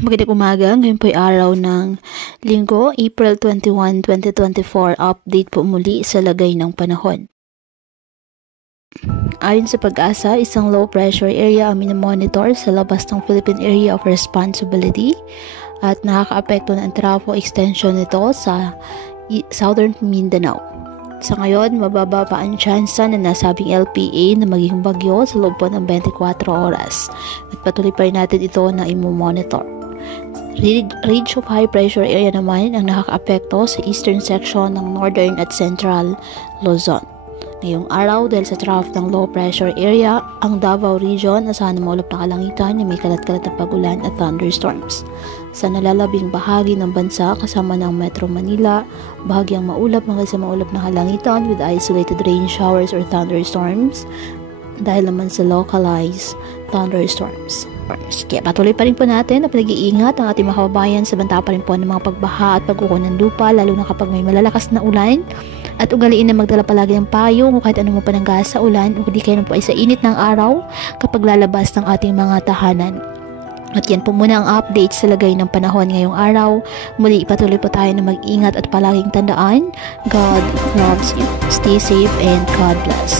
Magandang umaga, ngayon po ay araw ng Linggo, April 21, 2024. Update po muli sa lagay ng panahon. Ayon sa Pag-asa, isang low pressure area ang minomonitor sa labas ng Philippine Area of Responsibility at nakakaapekto ng trough extension nito sa Southern Mindanao. Sa ngayon, mababa pa ang tsansa na nasabing LPA na maging bagyo sa loob po ng 24 oras at patuloy pa rin natin ito na imomonitor. Ridge of high pressure area naman ang nakakaapekto sa eastern section ng northern at central Luzon. Ngayong araw, dahil sa trough ng low pressure area, ang Davao region asahan na maulap na kalangitan na may kalat-kalat na pag-ulan at thunderstorms. Sa nalalabing bahagi ng bansa kasama ng Metro Manila, bahagyang maulap hanggang sa maulap na kalangitan with isolated rain showers or thunderstorms dahil naman sa localized thunderstorms. Kaya patuloy pa rin po natin na pinag-iingat ang ating mga kababayan sa banta pa rin po ng mga pagbaha at pagkuko ng lupa, lalo na kapag may malalakas na ulan, at ugaliin na magdala palagi ng payong o kahit anong mapananggas sa ulan o di kayo po ay sa init ng araw kapag lalabas ng ating mga tahanan. At yan po muna ang update sa lagay ng panahon ngayong araw. Muli patuloy po tayo na mag-ingat at palaging tandaan, God loves you. Stay safe and God bless.